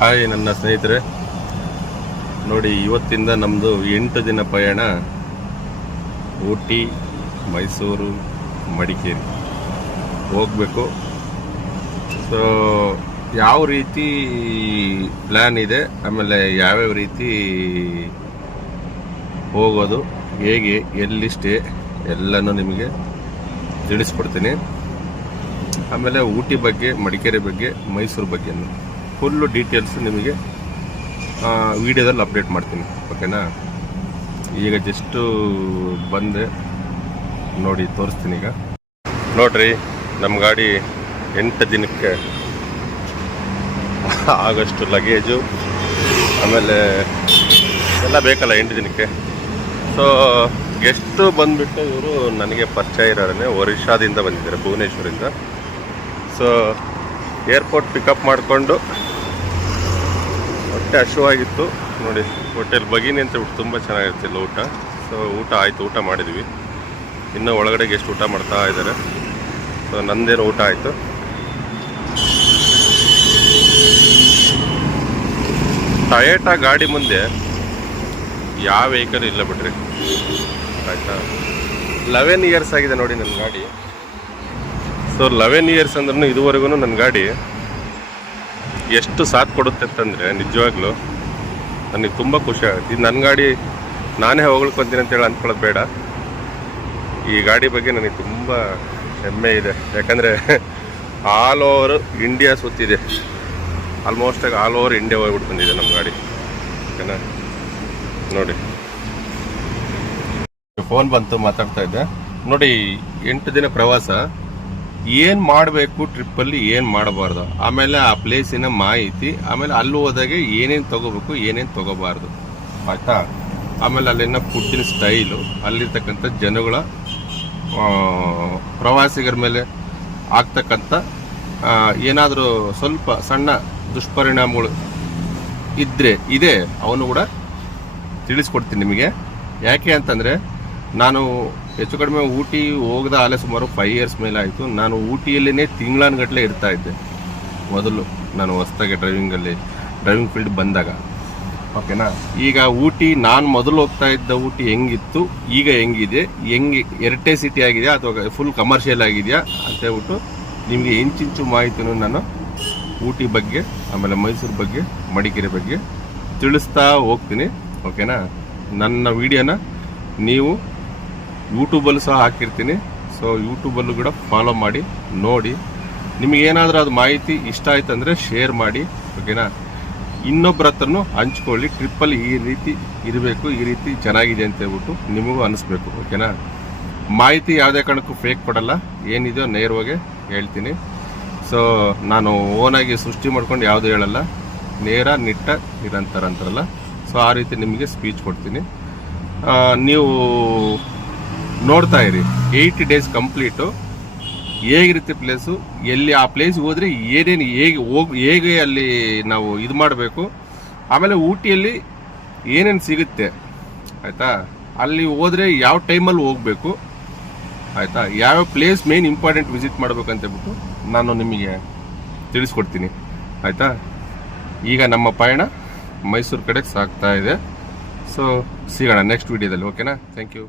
Hi ನನ್ನ ಸ್ನೇಹಿತರೆ, ನೋಡಿ ಇವತ್ತಿಂದ ನಮ್ಮದು 8 ದಿನ ಪಯಣ ಊಟಿ, ಮೈಸೂರು, ಮಡಿಕೇರಿ ಹೋಗಬೇಕು. ಸೊ ಯಾವ ರೀತಿ ಪ್ಲ್ಯಾನ್ ಇದೆ, ಆಮೇಲೆ ಯಾವ್ಯಾವ ರೀತಿ ಹೋಗೋದು, ಹೇಗೆ, ಎಲ್ಲಿ ಸ್ಟೇ ಎಲ್ಲನೂ ನಿಮಗೆ ತಿಳಿಸ್ಕೊಡ್ತೀನಿ. ಆಮೇಲೆ ಊಟಿ ಬಗ್ಗೆ, ಮಡಿಕೇರಿ ಬಗ್ಗೆ, ಮೈಸೂರು ಬಗ್ಗೆ ಫುಲ್ಲು ಡೀಟೇಲ್ಸ್ ನಿಮಗೆ ವಿಡಿಯೋದಲ್ಲಿ ಅಪ್ಡೇಟ್ ಮಾಡ್ತೀನಿ. ಓಕೆನಾ? ಈಗ ಜಸ್ಟು ಬಂದೆ, ನೋಡಿ ತೋರಿಸ್ತೀನಿ. ಈಗ ನೋಡ್ರಿ, ನಮ್ಮ ಗಾಡಿ 8 ದಿನಕ್ಕೆ ಆಗಷ್ಟು ಲಗೇಜು ಆಮೇಲೆ ಎಲ್ಲ ಬೇಕಲ್ಲ 8 ದಿನಕ್ಕೆ. ಸೊ ಗೆಸ್ಟು ಬಂದುಬಿಟ್ಟು ಇವರು ನನಗೆ ಪರಿಚಯ ಇರೋರೇ, ಒರಿಸ್ಸಾದಿಂದ ಬಂದಿದ್ದಾರೆ, ಭುವನೇಶ್ವರಿಂದ. ಸೊ ಏರ್ಪೋರ್ಟ್ ಪಿಕಪ್ ಮಾಡಿಕೊಂಡು ಹೊಟ್ಟೆ ಹಶುವಾಗಿತ್ತು ನೋಡಿ, ಹೋಟೆಲ್ ಬಗೀನಿ ಅಂತ ಬಿಟ್ಟು ತುಂಬ ಚೆನ್ನಾಗಿರ್ತಿಲ್ಲ ಊಟ. ಸೊ ಊಟ ಆಯಿತು, ಊಟ ಮಾಡಿದ್ವಿ. ಇನ್ನೂ ಒಳಗಡೆ ಗೆಸ್ಟ್ ಊಟ ಮಾಡ್ತಾ ಇದ್ದಾರೆ. ಸೊ ನಂದೇನು ಊಟ ಆಯಿತು. ಟೊಯೋಟಾ ಗಾಡಿ ಮುಂದೆ ಯಾವ ವೆಹಿಕಲ್ ಇಲ್ಲ ಬಿಡ್ರಿ, ಆಯಿತಾ? 11 ಇಯರ್ಸ್ ಆಗಿದೆ ನೋಡಿ ನನ್ನ ಗಾಡಿ. ಸೊ 11 ಇಯರ್ಸ್ ಅಂದ್ರೂ ಇದುವರೆಗೂ ನನ್ನ ಗಾಡಿ ಎಷ್ಟು ಸಾಥ್ ಕೊಡುತ್ತೆ ಅಂತಂದರೆ ನಿಜವಾಗ್ಲೂ ನನಗೆ ತುಂಬ ಖುಷಿ ಆಗುತ್ತೆ. ಇದು ನನ್ನ ಗಾಡಿ, ನಾನೇ ಹೊಗಳ್ಕೊತೀನಿ ಅಂತೇಳಿ ಅಂದ್ಕೊಳ್ಳೋದು ಬೇಡ. ಈ ಗಾಡಿ ಬಗ್ಗೆ ನನಗೆ ತುಂಬ ಹೆಮ್ಮೆ ಇದೆ. ಯಾಕಂದರೆ ಆಲ್ ಓವರ್ ಇಂಡಿಯಾ ಸುತ್ತಿದೆ, ಆಲ್ಮೋಸ್ಟ್ ಆಲ್ ಓವರ್ ಇಂಡಿಯಾ ಹೋಗ್ಬಿಟ್ಟು ಬಂದಿದೆ ನಮ್ಮ ಗಾಡಿ. ಓಕೆನಾ? ನೋಡಿ, ಫೋನ್ ಬಂತು, ಮಾತಾಡ್ತಾ ಇದ್ದೆ. ನೋಡಿ, 8 ದಿನ ಪ್ರವಾಸ, ಏನು ಮಾಡಬೇಕು ಟ್ರಿಪ್ಪಲ್ಲಿ, ಏನು ಮಾಡಬಾರ್ದು, ಆಮೇಲೆ ಆ ಪ್ಲೇಸಿನ ಮಾಹಿತಿ, ಆಮೇಲೆ ಅಲ್ಲಿ ಹೋದಾಗೆ ಏನೇನು ತೊಗೋಬೇಕು, ಏನೇನು ತೊಗೋಬಾರ್ದು, ಆಯಿತಾ? ಆಮೇಲೆ ಅಲ್ಲಿನ ಫುಡ್ಡಿನ ಸ್ಟೈಲು, ಅಲ್ಲಿರ್ತಕ್ಕಂಥ ಜನಗಳ ಪ್ರವಾಸಿಗರ ಮೇಲೆ ಆಗ್ತಕ್ಕಂಥ ಏನಾದರೂ ಸ್ವಲ್ಪ ಸಣ್ಣ ದುಷ್ಪರಿಣಾಮಗಳು ಇದೆ ಅವನು ಕೂಡ ತಿಳಿಸ್ಕೊಡ್ತೀನಿ ನಿಮಗೆ. ಯಾಕೆ ಅಂತಂದರೆ ನಾನು ಹೆಚ್ಚು ಕಡಿಮೆ ಊಟಿ ಹೋಗದ ಆಲೆ ಸುಮಾರು 5 ಇಯರ್ಸ್ ಮೇಲೆ ಆಯಿತು. ನಾನು ಊಟಿಯಲ್ಲೇ ತಿಂಗಳಾನುಗಟ್ಟಲೆ ಇರ್ತಾ ಇದ್ದೆ ಮೊದಲು, ನಾನು ಹೊಸದಾಗಿ ಡ್ರೈವಿಂಗ್ ಫೀಲ್ಡ್ ಬಂದಾಗ. ಓಕೆನಾ? ಈಗ ಊಟಿ, ನಾನು ಮೊದಲು ಹೋಗ್ತಾ ಇದ್ದ ಊಟಿ ಹೆಂಗಿತ್ತು, ಈಗ ಹೆಂಗಿದೆ, ಎರಟೆ ಸಿಟಿ ಆಗಿದೆಯಾ ಅಥವಾ ಫುಲ್ ಕಮರ್ಷಿಯಲ್ ಆಗಿದೆಯಾ ಅಂತ ಹೇಳ್ಬಿಟ್ಟು ನಿಮಗೆ ಇಂಚಿಂಚು ಮಾಹಿತಿನೂ ನಾನು ಊಟಿ ಬಗ್ಗೆ, ಆಮೇಲೆ ಮೈಸೂರು ಬಗ್ಗೆ, ಮಡಿಕೇರಿ ಬಗ್ಗೆ ತಿಳಿಸ್ತಾ ಹೋಗ್ತೀನಿ. ಓಕೆನಾ? ನನ್ನ ವಿಡಿಯೋನ ನೀವು ಯೂಟ್ಯೂಬಲ್ಲೂ ಸಹ ಹಾಕಿರ್ತೀನಿ. ಸೊ ಯೂಟ್ಯೂಬಲ್ಲೂ ಕೂಡ ಫಾಲೋ ಮಾಡಿ ನೋಡಿ. ನಿಮಗೇನಾದರೂ ಅದು ಮಾಹಿತಿ ಇಷ್ಟ ಆಯ್ತು ಅಂದರೆ ಶೇರ್ ಮಾಡಿ. ಓಕೆನಾ? ಇನ್ನೊಬ್ಬರ ಹತ್ರನೂ ಹಂಚ್ಕೊಳ್ಳಿ. ಟ್ರಿಪ್ಪಲ್ಲಿ ಈ ರೀತಿ ಇರಬೇಕು, ಈ ರೀತಿ ಚೆನ್ನಾಗಿದೆ ಅಂತ ಹೇಳ್ಬಿಟ್ಟು ನಿಮಗೂ ಅನಿಸ್ಬೇಕು. ಓಕೆನಾ? ಮಾಹಿತಿ ಯಾವುದೇ ಕಾರಣಕ್ಕೂ ಫೇಕ್ ಕೊಡಲ್ಲ, ಏನಿದೆಯೋ ನೇರವಾಗಿ ಹೇಳ್ತೀನಿ. ಸೊ ನಾನು ಓನಾಗಿ ಸೃಷ್ಟಿ ಮಾಡ್ಕೊಂಡು ಯಾವುದು ಹೇಳಲ್ಲ, ನೇರ ನಿಟ್ಟ ನಿರಂತರ ಅಂತಾರಲ್ಲ, ಸೊ ಆ ರೀತಿ ನಿಮಗೆ ಸ್ಪೀಚ್ ಕೊಡ್ತೀನಿ. ನೀವು ನೋಡ್ತಾ ಇರಿ. 8 ಡೇಸ್ ಕಂಪ್ಲೀಟು ಹೇಗಿರುತ್ತೆ ಪ್ಲೇಸು, ಎಲ್ಲಿ ಆ ಪ್ಲೇಸ್ಗೆ ಹೋದರೆ ಏನೇನು, ಹೇಗೆ ಅಲ್ಲಿ ನಾವು ಇದು ಮಾಡಬೇಕು, ಆಮೇಲೆ ಊಟಿಯಲ್ಲಿ ಏನೇನು ಸಿಗುತ್ತೆ, ಆಯಿತಾ? ಅಲ್ಲಿ ಹೋದರೆ ಯಾವ ಟೈಮಲ್ಲಿ ಹೋಗಬೇಕು, ಆಯಿತಾ? ಯಾವ್ಯಾವ ಪ್ಲೇಸ್ ಮೇನ್ ಇಂಪಾರ್ಟೆಂಟ್ ವಿಸಿಟ್ ಮಾಡಬೇಕಂತೇಳ್ಬಿಟ್ಟು ನಾನು ನಿಮಗೆ ತಿಳಿಸ್ಕೊಡ್ತೀನಿ. ಆಯಿತಾ? ಈಗ ನಮ್ಮ ಪಯಣ ಮೈಸೂರು ಕಡೆಗೆ ಸಾಗ್ತಾ ಇದೆ. ಸೊ ಸಿಗೋಣ ನೆಕ್ಸ್ಟ್ ವಿಡಿಯೋದಲ್ಲಿ. ಓಕೆನಾ? Thank you.